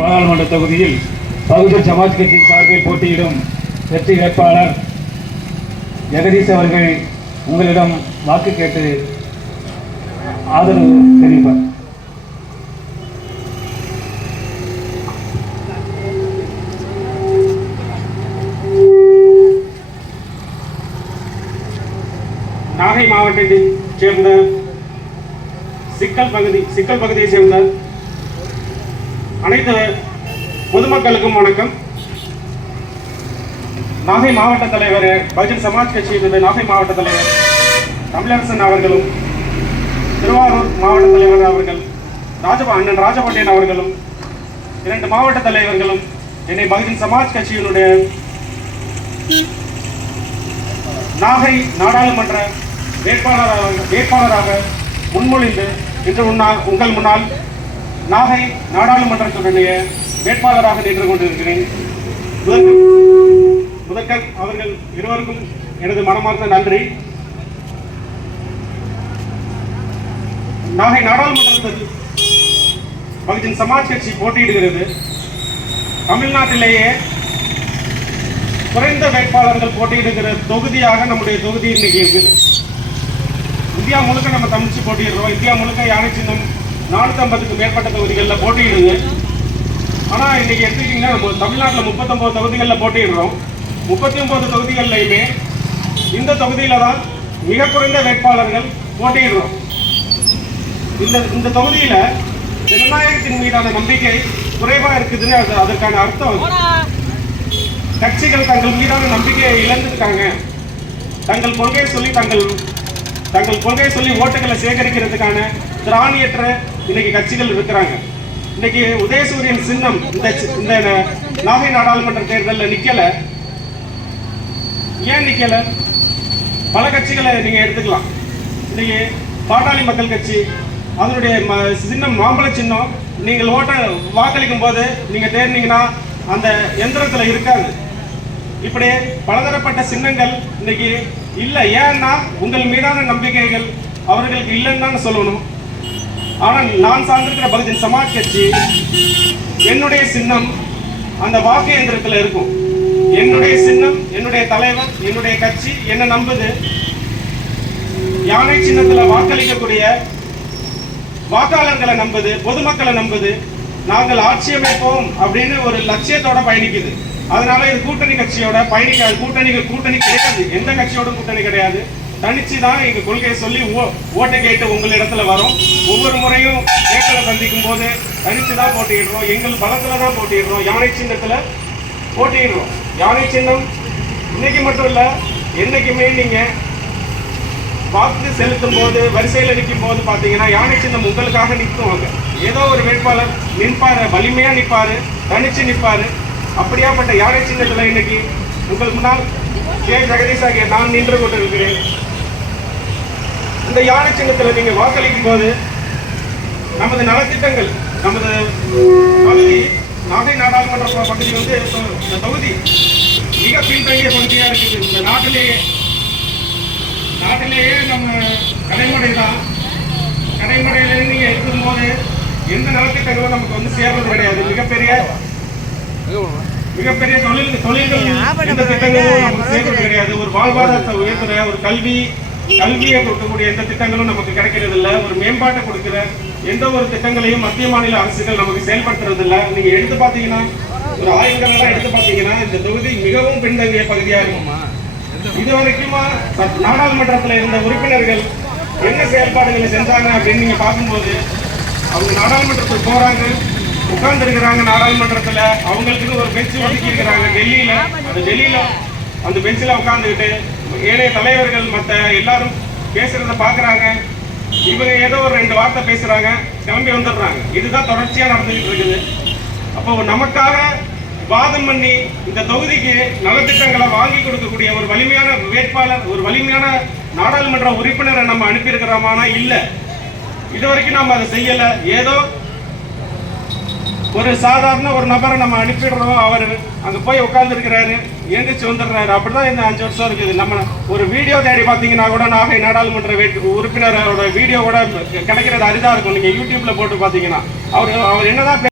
பாராளுமன்ற தொகுதியில் பகுஜன் சமாஜ் கட்சியின் சார்பில் போட்டியிடும் வெற்றி வேட்பாளர் ஜெகதீஷ் அவர்கள் உங்களிடம் வாக்கு கேட்டு ஆதரவு தெரிவிப்பார். நாகை மாவட்டத்தைச் சேர்ந்த சிக்கல் பகுதியைச் சேர்ந்த அனைத்து பொதுமக்களுக்கும் வணக்கம். நாகை மாவட்ட தலைவர் பகுஜன் சமாஜ் கட்சியிலிருந்து நாகை மாவட்ட தலைவர் தமிழரசன் அவர்களும், திருவாரூர் மாவட்ட தலைவர் அவர்கள் அண்ணன் ராஜபாண்டியன் அவர்களும், 2 மாவட்ட தலைவர்களும் என்னை பகுஜன் சமாஜ் கட்சியினுடைய நாகை நாடாளுமன்ற வேட்பாளராக முன்மொழிந்து இன்று உங்கள் முன்னால் நாகை நாடாளுமன்றத்தினுடைய வேட்பாளராக நின்று கொண்டிருக்கிறேன். முதற்கண் அவர்கள் இருவருக்கும் எனது மனமார்ந்த நன்றி. நாகை நாடாளுமன்றத்தில் பகுஜன் சமாஜ் கட்சி போட்டியிடுகிறது. தமிழ்நாட்டிலேயே குறைந்த வேட்பாளர்கள் போட்டியிடுகிற தொகுதியாக நம்முடைய தொகுதி இன்னைக்கு இருக்குது. இந்தியா முழுக்க நம்ம தமிழ்ச்சி போட்டியிடுறோம். இந்தியா முழுக்க யானை சின்னம் 450க்கும் மேற்பட்ட தொகுதிகளில் போட்டியிடுது. ஆனால் இன்னைக்கு எடுத்துக்கிட்டீங்கன்னா நம்ம தமிழ்நாட்டில் 39 தொகுதிகளில் போட்டியிடுறோம். 39 தொகுதிகள்லையுமே இந்த தொகுதியில தான் மிக குறைந்த வேட்பாளர்கள் போட்டியிடுறோம். இந்த தொகுதியில ஜனநாயகத்தின் மீதான நம்பிக்கை குறைவா இருக்குதுன்னு அதற்கான அர்த்தம் கட்சிகள் தங்கள் மீதான நம்பிக்கையை இழந்துட்டாங்க. தங்கள் கொள்கையை சொல்லி ஓட்டுகளை சேகரிக்கிறதுக்கான திராணியற்ற இன்னைக்கு கட்சிகள் இருக்கிறாங்க. இன்னைக்கு உதயசூரியன் சின்னம் இந்த நாகை நாடாளுமன்ற தேர்தலில் நிக்கல. ஏன் நிக்கல? பல கட்சிகளை நீங்க எடுத்துக்கலாம். இன்னைக்கு பாட்டாளி மக்கள் கட்சி அதனுடைய சின்னம் மாம்பழ சின்னம். நீங்கள் வாக்களிக்கும் போது நீங்க தேர்ந்தீங்கன்னா அந்த எந்திரத்துல இருக்காது. இப்படி பலதரப்பட்ட சின்னங்கள் இன்னைக்கு இல்ல. ஏன்னா உங்கள் மீதான நம்பிக்கைகள் அவர்களுக்கு இல்லைன்னு தான் சொல்லணும். ஆனால் நான் சார்ந்திருக்கிற பகுஜன் சமாஜ் கட்சி என்னுடைய சின்னம் அந்த வாக்கு எந்திரத்தில் இருக்கும். என்னுடைய சின்னம், என்னுடைய தலைவர், என்னுடைய கட்சி என்ன நம்புது. யானை சின்னத்தில் வாக்களிக்கக்கூடிய வாக்காளர்களை நம்புது, பொதுமக்களை நம்புது. நாங்கள் ஆட்சி அமைப்போம் அப்படின்னு ஒரு லட்சியத்தோட பயணிக்குது. அதனால இது கூட்டணி கட்சியோட பயணிக்காது. கூட்டணி கிடையாது. எந்த கட்சியோட கூட்டணி கிடையாது. தனிச்சு தான் எங்க கொள்கையை சொல்லி ஓட்டை கேட்டு உங்கள் இடத்துல வரோம். ஒவ்வொரு முறையும் தேர்தலை சந்திக்கும் போது தனிச்சு தான் போட்டியிடுறோம். எங்கள் பலத்துல தான் போட்டியிடுறோம். யானை சின்னத்துல போட்டியிடுறோம். யானை சின்னம் இன்னைக்கு மட்டும் இல்ல, என்னைக்குமே நீங்க வாக்கு செலுத்தும் போது வரிசையில் நிற்கும் போது பாத்தீங்கன்னா யானை சின்னம் உங்களுக்காக நிற்குவாங்க. ஏதோ ஒரு வேட்பாளர் நிற்பாரு, வலிமையா நிற்பாரு, தனிச்சு நிற்பாரு. அப்படியாப்பட்ட யானை சின்னத்துல இன்னைக்கு உங்கள் முன்னால் ஜெகதீஷ் ஆகிய நான் நின்று கொண்டிருக்கிறேன். இந்த யானை சின்னத்துல நீங்க வாக்களிக்கும் போது நமது நலத்திட்டங்கள், நமது பகுதி நாகை நாடாளுமன்ற பகுதி இந்த தொகுதி மிக பின்தங்கிய பகுதியா இருக்குது. இந்த நாட்டிலேயே நம்ம கடைமடை தான். கடைமடையிலிருந்து நீங்க இருக்கும் போது எந்த நலத்திட்டங்களும் நமக்கு சேர்றது கிடையாது. மிகப்பெரிய தொழில்கள் எந்த திட்டங்களும் நமக்கு சேர்க்கிறது கிடையாது. ஒரு வாழ்வாதாரத்தை உயர்த்துற, ஒரு கல்வியை கொடுக்கக்கூடிய எந்த திட்டங்களும் நமக்கு கிடைக்கிறது இல்லை. ஒரு மேம்பாட்டை கொடுக்கிற எந்த ஒரு திட்டங்களையும் மத்திய மாநில அரசுகள் நமக்கு செயல்படுத்துறது இல்லை. நீங்க எடுத்து பாத்தீங்கன்னா, ஒரு ஆய்வுகளெல்லாம் எடுத்து பாத்தீங்கன்னா இந்த தொகுதி மிகவும் பின்தங்கிய பகுதியா இருக்கும். இதுவரைக்குமா நாடாளுமன்றத்தில் இருந்த உறுப்பினர்கள் என்ன செயல்பாடுகளை செஞ்சாங்க அப்படின்னு நீங்க பார்க்கும்போது, அவங்க நாடாளுமன்றத்துக்கு போறாங்க, உட்கார்ந்து இருக்கிறாங்க. நாடாளுமன்றத்துல அவங்களுக்கு ஒரு பெஞ்ச் ஒதுக்கி இருக்கிறாங்க. டெல்லியில அந்த பெஞ்சில் உட்கார்ந்துக்கிட்டு ஏனைய தலைவர்கள் மற்ற எல்லாரும் பேசுறத பாக்குறாங்க. இவங்க ஏதோ ஒரு 2 வார்த்தை பேசுறாங்க, கிளம்பி வந்துடுறாங்க. இதுதான் தொடர்ச்சியா நடந்துகிட்டு இருக்குது. அப்போ நமக்காக வாதம் பண்ணி இந்த தொகுதிக்கு நலத்திட்டங்களை வாங்கி கொடுக்கக்கூடிய ஒரு வலிமையான வேட்பாளர், ஒரு வலிமையான நாடாளுமன்ற உறுப்பினரை நம்ம அனுப்பியிருக்கிறோமானா இல்ல. இதுவரைக்கும் நம்ம அதை செய்யல. ஏதோ ஒரு சாதாரண ஒரு நபரை நம்ம அனுப்பிடுறோம். அவர் அங்க போய் உட்கார்ந்து இருக்கிறாரு, எந்திரிச்சு வந்துடுறாரு. அப்படிதான் இந்த 5 வருஷம் இருக்குது. நம்ம ஒரு வீடியோ தேடி பார்த்தீங்கன்னா கூட நாகை நாடாளுமன்ற உறுப்பினரோட வீடியோ கூட கிடைக்கிறது அரிதா இருக்கும். நீங்க யூடியூப்ல போட்டு பார்த்தீங்கன்னா அவர் என்னதான்